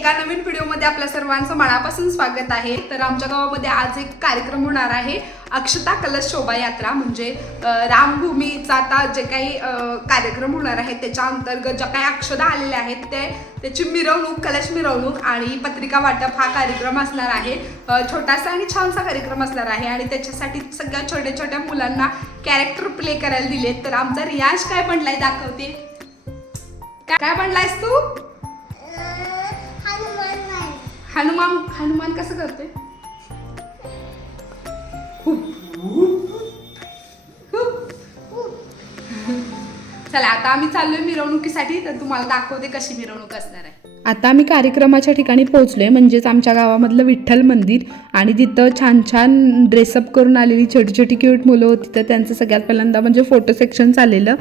एका नवीन व्हिडिओमध्ये आपल्या सर्वांचं मनापासून स्वागत आहे. तर आमच्या गावामध्ये आज एक कार्यक्रम होणार आहे अक्षता कलश शोभायात्रा म्हणजे रामभूमीचा आता जे काही कार्यक्रम होणार आहे त्याच्या अंतर्गत ज्या काही अक्षता आलेल्या आहेत ते त्याची मिरवणूक कलश मिरवणूक आणि पत्रिका वाटप हा कार्यक्रम असणार आहे. छोटासा आणि छानसा कार्यक्रम असणार आहे आणि त्याच्यासाठी सगळ्या छोट्या छोट्या मुलांना कॅरेक्टर प्ले करायला दिलेत. तर आमचा रियाज काय बनलाय दाखवते. काय- काय बनलायस तू? हनुमान हनुमान कसं करते चला आता आम्ही चाललोय मिरवणुकीसाठी तर तुम्हाला दाखवते कशी मिरवणूक असणार आहे. आता आम्ही कार्यक्रमाच्या ठिकाणी पोहोचलो आहे म्हणजेच आमच्या गावामधलं विठ्ठल मंदिर आणि तिथं छान छान ड्रेसअप करून आलेली छोटी छोटी क्यूट मुलं होती. तर त्यांचं सगळ्यात पहिल्यांदा म्हणजे फोटो सेक्शन चाललेलं.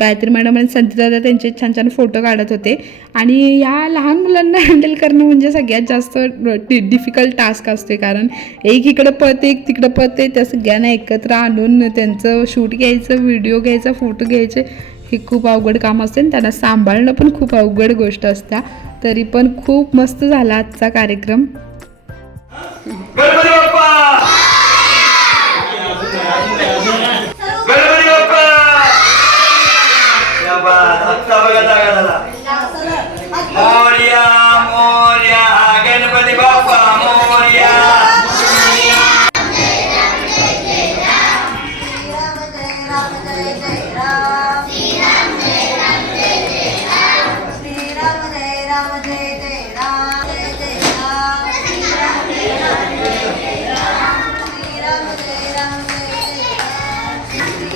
गायत्री मॅडम आणि संतीदादा त्यांचे छान छान फोटो काढत होते. आणि ह्या लहान मुलांना हँडल करणं म्हणजे सगळ्यात जास्त डिफिकल्ट टास्क असते कारण एक इकडं पळते एक तिकडं पळते. त्या सगळ्यांना एकत्र आणून त्यांचं शूट घ्यायचं व्हिडिओ घ्यायचा फोटो घ्यायचे. हे खूप अवघड काम असते आणि त्यांना सांभाळणं पण खूप अवघड गोष्ट असत्या. तरी पण खूप मस्त झाला आजचा कार्यक्रम.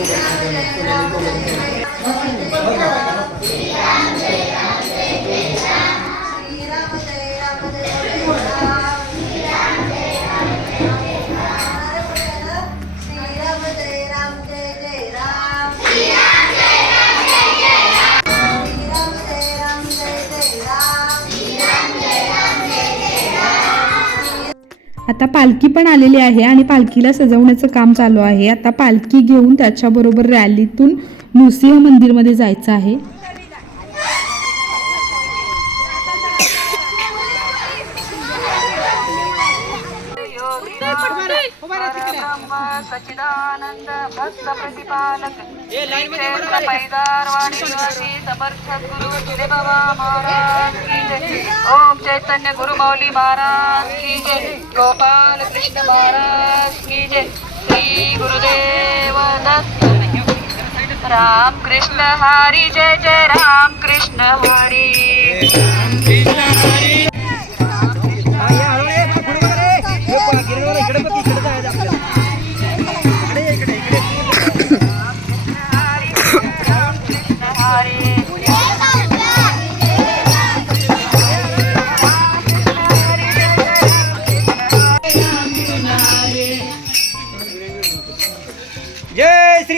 Thank you. आता पालखी पण आलेली आहे आणि पालखीला सजवण्याचं काम चालू आहे. आता पालखी घेऊन त्याच्याबरोबर रॅलीतून नृसिंह मंदिरमध्ये जायचं आहे. सचिदानंद भक्त प्रतिपालक पैदारवाणी निवासी समर्थ गुरु बाबा महाराज. ओम चैतन्य गुरु मौली महाराज की जय। गोपाल कृष्ण महाराज की जय। श्री गुरुदेव दत्त। राम कृष्ण हरी जय जय। राम कृष्ण हरी हरी।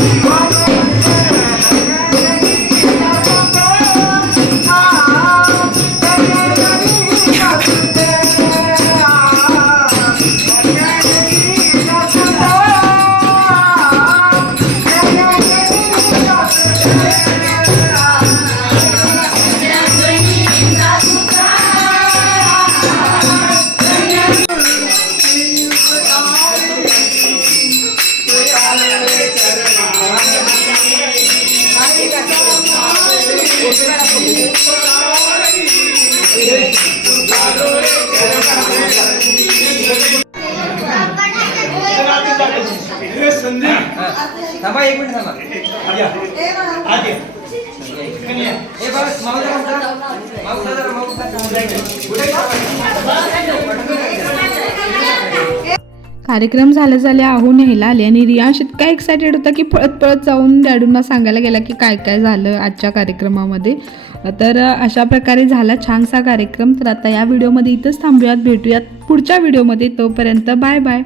Vamos! कार्यक्रम झाल्या झाल्या आहू न्यायला आले आणि रियांश इतका एक्सायटेड होता की पळत पळत जाऊन डॅडूंना सांगायला गेला की काय काय झालं आजच्या कार्यक्रमामध्ये. तर अशा प्रकारे झाला छानसा कार्यक्रम. तर आता या व्हिडिओमध्ये इथंच थांबूयात भेटूयात पुढच्या व्हिडिओमध्ये तोपर्यंत बाय बाय.